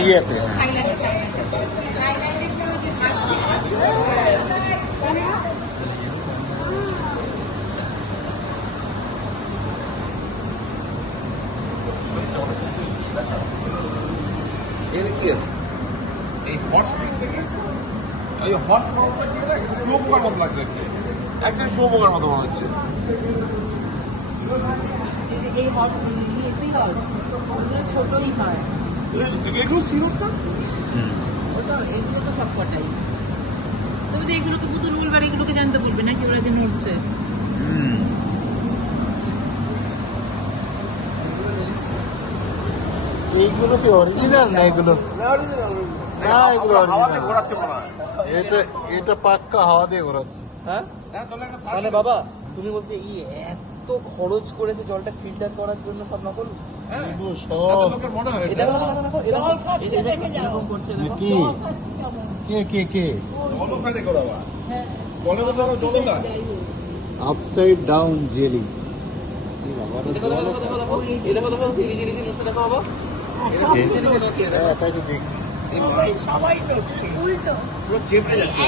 ইয়েতে এই hot spring থেকে এই হট পাউডারটা কি না শুয়োপোকার মতো লাগছে একদম শুয়োপোকার মতো মনে হচ্ছে। এই হট ওগুলো ছোটই হয়, এগুলো সিরিয়াস না? ওটা এগুলো তো সবকটাই। তুমি তো এগুলোকে পুতুল বলবে আর এগুলোকে জানতে বলবে নাকি ওরা যে নড়ছে। এইগুলো কি অরিজিনাল না? এগুলো না, এগুলো হাওয়াতে original। ঘোরাচ্ছে মনে হয়। এটা পাক্কা হাওয়া দিয়ে ঘোরাচ্ছে। হ্যাঁ হ্যাঁ, তাহলে একটা মানে বাবা তুমি বলছো এত খরচ করেছে জলটা ফিল্টার করার জন্য সব নকল। হ্যাঁ, এগুলো তাতে সব লোকের মনে হয় এই দেখো দেখো দেখো এরকম এরকম করছে দেখো। কি কে জলও খাই দেখো বাবা, জলের মধ্যে জলও দেয়। Upside down jelly. দেখো দেখো দেখো দেখো এই দেখো দেখো রিজি রিজি নষ্ট দেখো বাবা এটাই তো দেখছি। সবাই নড়ছে উল্টো পুরো চেপে যাচ্ছে।